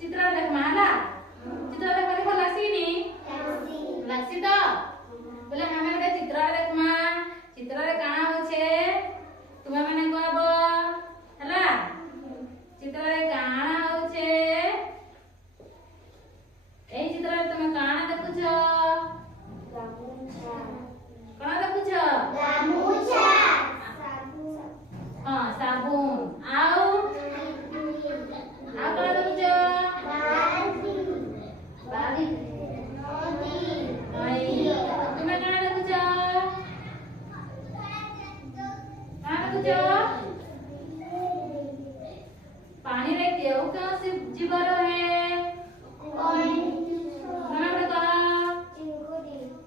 चित्र देखमा हला चित्र देखले भल लासी नी लासी तो बोले हमें गोटे चित्र देखमा चित्र रे काना होछे तुमे माने कहबो हला चित्र रे काना होछे एई चित्र रे तुमे काना देखुछो काना देखुछो गामुछा हां साबुन आउ काना देखुछो बाली नदी तुमे काना देखुछो काना देखुछो पानी रे केउ केउ से जीव रहे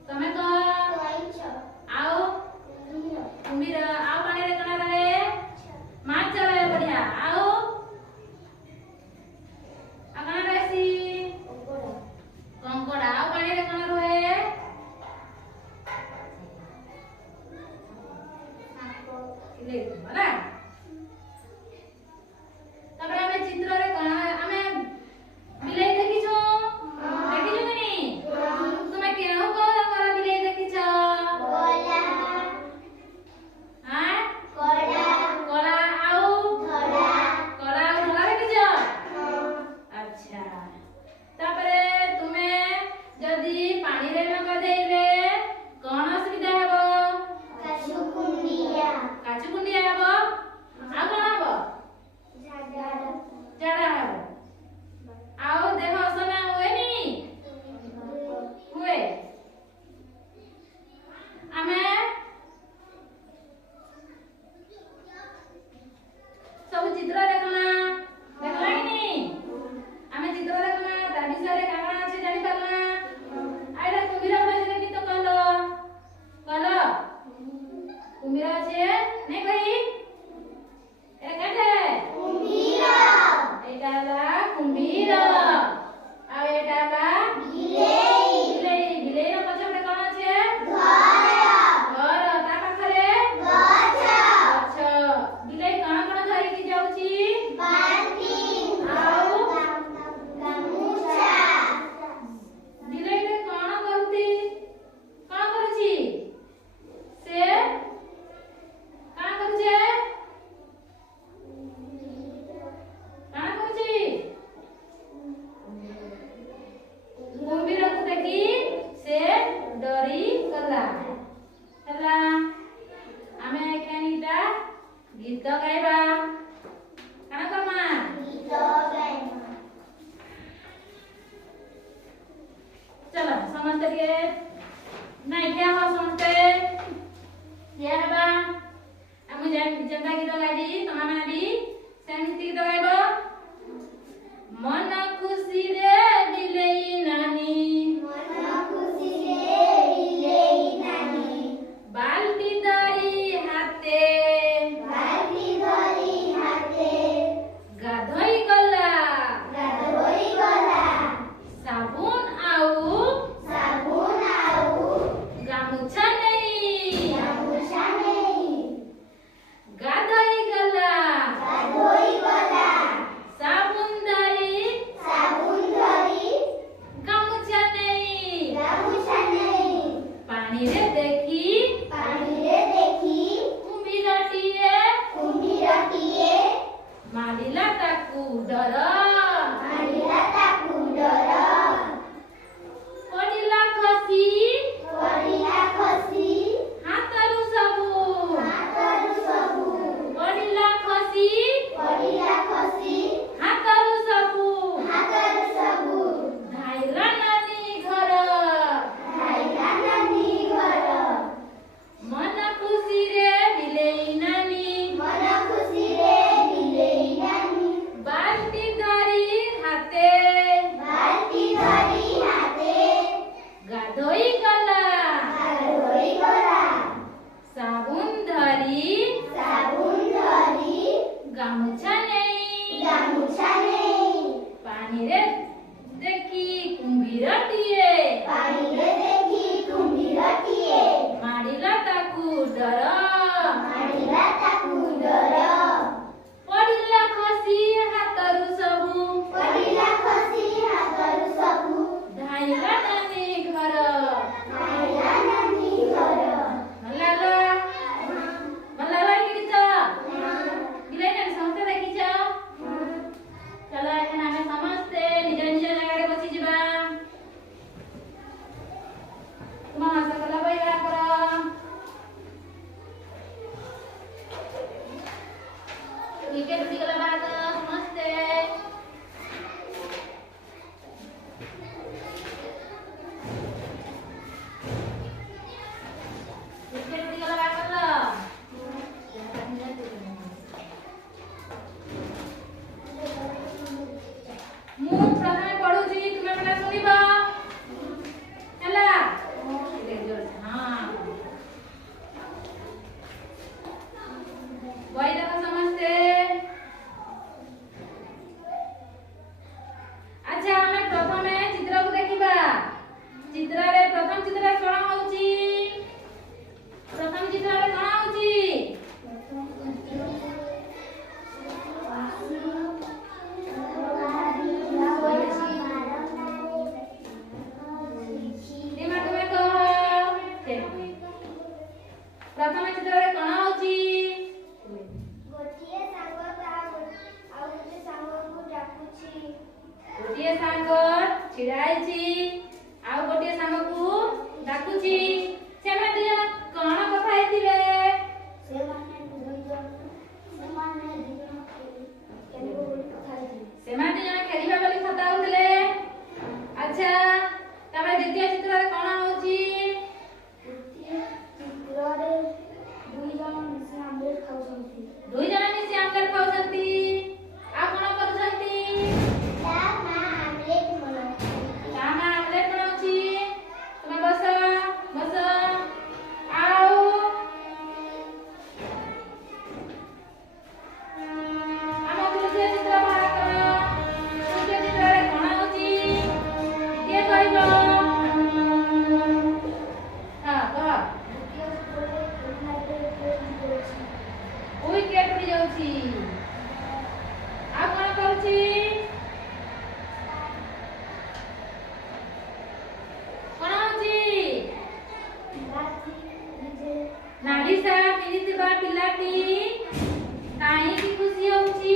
तमे कह आओ कुम्भीर आओ पानी रे कना रहे माछ रहे बढ़िया आओ कना रहसी कंकड़ा आओ पानी रे कना रहे ले होला तबरे हमें चित्र रे कना हमें बिलाई देखिछो देखिछो कि नहीं तुमे केउ को रंगर बिलाई देखिछो गोला हां कोला कोला आउ धला कोला आउ धला देखिछो अच्छा तबरे तुमे जदी पानी रे न गदेइले कोन असुविधा हेबो काचु कुंडिया हेबो आ कोन हेबो झाड़ा हेबो आओ देह असना हुए नी हुए आमे सब चित्र देखला देखला कि नहीं आमे चित्र देखला ता विषय रे काना আছে জানি পারলা আইডা কুমিরা বলে দেখি তো কলো কলো কুমিরা আছে নাই কই এ কাটে কুমিরা এটা লা কুমিরা আর এটা লা বিলেই বিলেই বিলেই র পছে পড়ে কোন আছে ঘর ঘর তা পাখরে গছ গছ বিলেই কোন কোন ধরি কি যাউছি বালতি আউ গামুছা বিলেই রে কোন করতি কোন করছি সে কোন করছে কোন করছি कुम्भीर को देखी से डरी गला हला आमे केनिटा गीत गाइबा काना करमा गीत गाइबा चलो समझते के नहीं क्या हो समझते क्या बा हम जनता गीत गाइबी तमा माने भी सेम गीत गाइबो मन खुशी रे बिलेई नानी मन खुशी रे बिलेई नानी बाल्टी धरी हाथे गाधोई गला साबुन आउ गामुछा नहीं गाधोई गला ମୁଁ ପ୍ରଥମେ ପଢୁଛି ତୁମେ ମାନେ ଶୁଣିବ ହେଲା ହଁ ବହି ଦେଖ ସମସ୍ତେ ଆଚ୍ଛା ଆମେ ପ୍ରଥମେ ଚିତ୍ରକୁ ଦେଖିବା ଚିତ୍ରରେ ପ୍ରଥମ ଚିତ୍ରରେ କଣ ହଉଛି ପ୍ରଥମ ଚିତ୍ରରେ କଣ ହଉଛି प्रथम चित्र रे कोन होची गोटिए सांग आ गोटे सांग को डाकुची गोटिए सांग छिड़ाईची आ गोटिए सांग को डाकुची सेमे दुई जन कोन कथा हेतिबे से माने दुई जन केने बोली कथा हेतिबे सेमे दुई जन खेलिबा बोली कथा होतले अच्छा तबे द्वितीय चित्र रे कोन होची दुई जन मिसी आमलेट खाउछंती आ कोन करूछंती ता मां आमलेट बनाउछि तुमे बस बस आओ हम तुलसी चित्र बाहर कर तुलसी चित्र रे कोन होछि के कहबो हां कह विकेट उड़ी जाउची आ कोन करूची कोन होची नाडी सा पिनितिबा पिलाटी काई की खुशी होची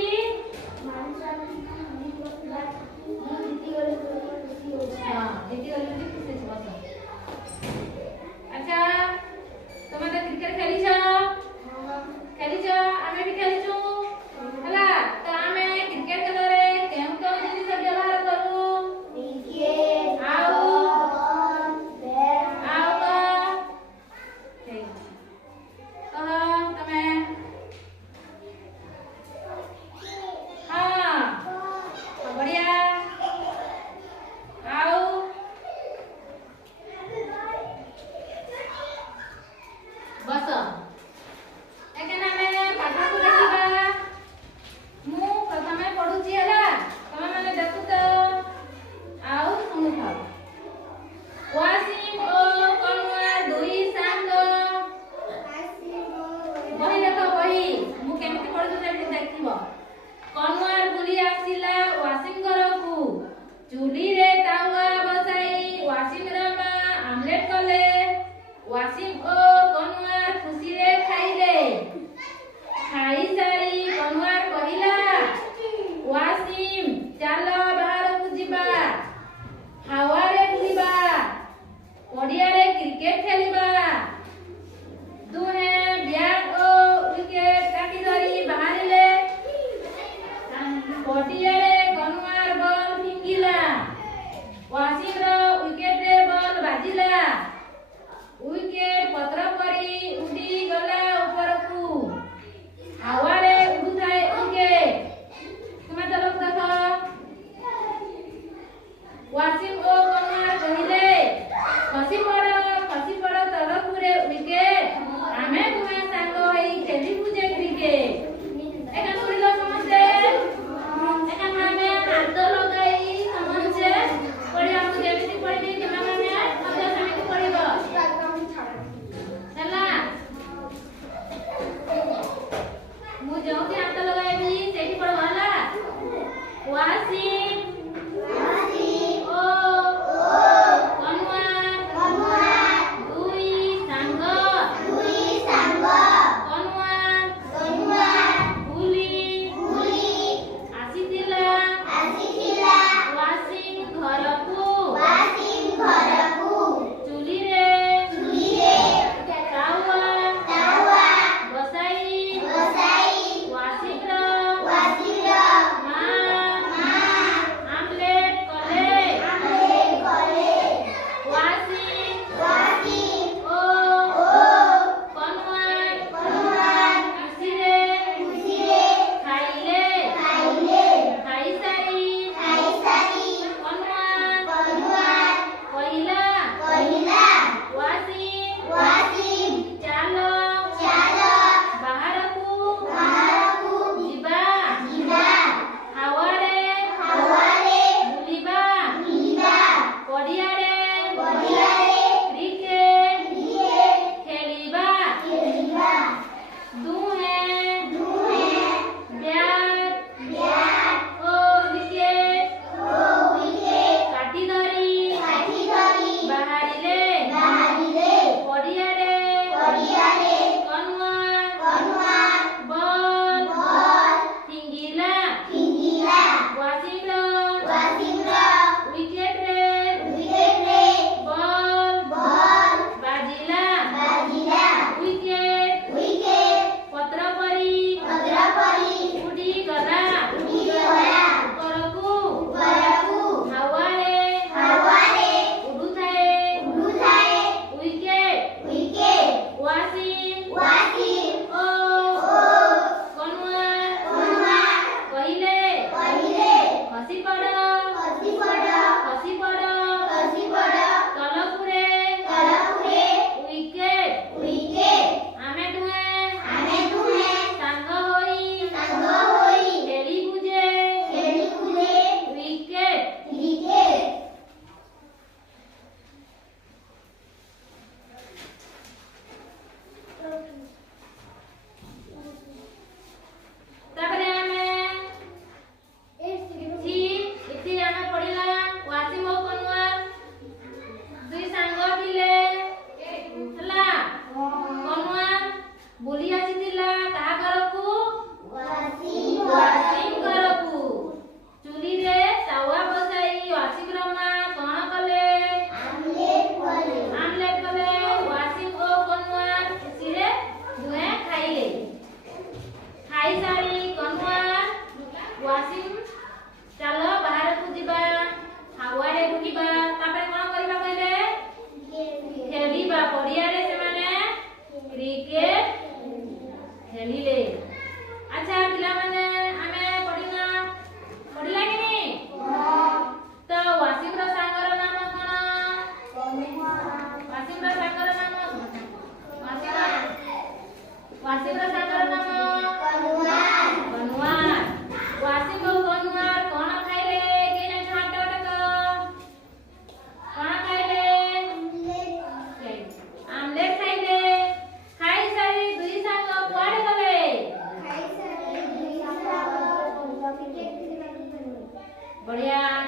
मानसा की पिलाटी मु जीती गले खुशी होची हां जीती गले खुशी होची बस अच्छा तुम तो क्रिकेट खेली छ खेलीछ आमे भी खेलीछु हला त आमे क्रिकेट खेलरे केम केम जिनिस व्यवहार करू विकेट आउट बैट आउट ठीक कह तमे हां बढ़िया आओ बस एकेना में पाठ को देखिबा मु प्रथमे पढुची हला तमे माने देखु तो आउ सुनु थाओ वासिम ओ कोनवा दुई सांग बही देखो बही मु केमिति पढुची सेमिति देखिबो कोनवार बुली आसिला वासिम घरकू चूली रे तावा बसाई वासिम रमा आमलेट कले वासिम ओ कोनवार खुशी रे खाइले खाई सारी कोनवार कहिला वासिम चलो बाहर को जिबा हवा रे बुलिबा पडिया रे क्रिकेट खेलिबा दुहे बैट ओ विकेट काटी धरी बाहरिले पडिया रे कोनवार बॉल फिंगिला वासिम रो विकेट रे बॉल बाजिला विकेट पत्र परी उडी गला ऊपरकू हवा रे उड़ुथाए विकेट तुमे तो लोग देखो वासिम ओ कोनवार कहिले खसी पड़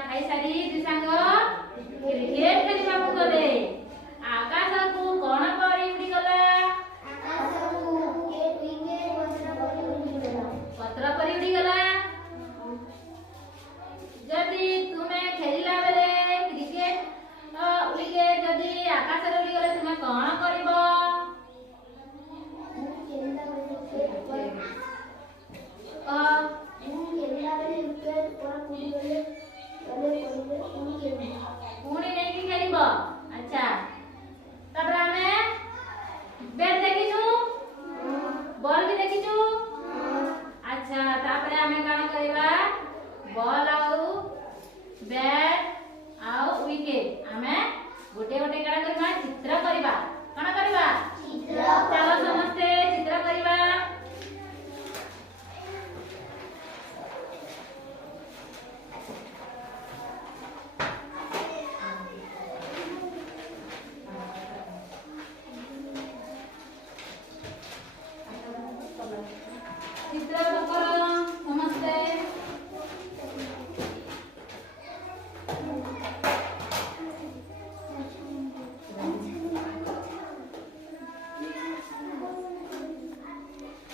ଖାଇ ସାରି ଦୁଇ ସାଙ୍ଗ କ୍ରିକେଟ ଖେଳିବାକୁ ଗଲେ। ଆକାଶକୁ କଣ ପରି ଉଡ଼ିଗଲା? ପତ୍ର ପରି ଉଡ଼ିଗଲା। ଯଦି ତୁମେ ଖେଳିଲା ବେଳେ କ୍ରିକେଟ ୱିକେଟ ଯଦି ଆକାଶରେ ଉଡ଼ିଗଲେ ତୁମେ କଣ କରିବ? ପୁଣି ନେଇକି ଖେଳିବ। ଆଚ୍ଛା, ତାପରେ ଆମେ ବ୍ୟାଟ୍ ଦେଖିଛୁ, ବଲ୍ ବି ଦେଖିଛୁ। ଆଚ୍ଛା, ତାପରେ ଆମେ କଣ କରିବା? ବଲ୍ ଆଉ ବ୍ୟାଟ୍ ଆଉ ୱିକେଟ ଆମେ ଗୋଟେ ଗୋଟେ କାଣ କରିବା? ଚିତ୍ର କରିବା। କଣ କରିବା? ଚାଲ ସମସ୍ତେ ଚିତ୍ର କରିବା। ଚିତ୍ର କର ସମସ୍ତେ।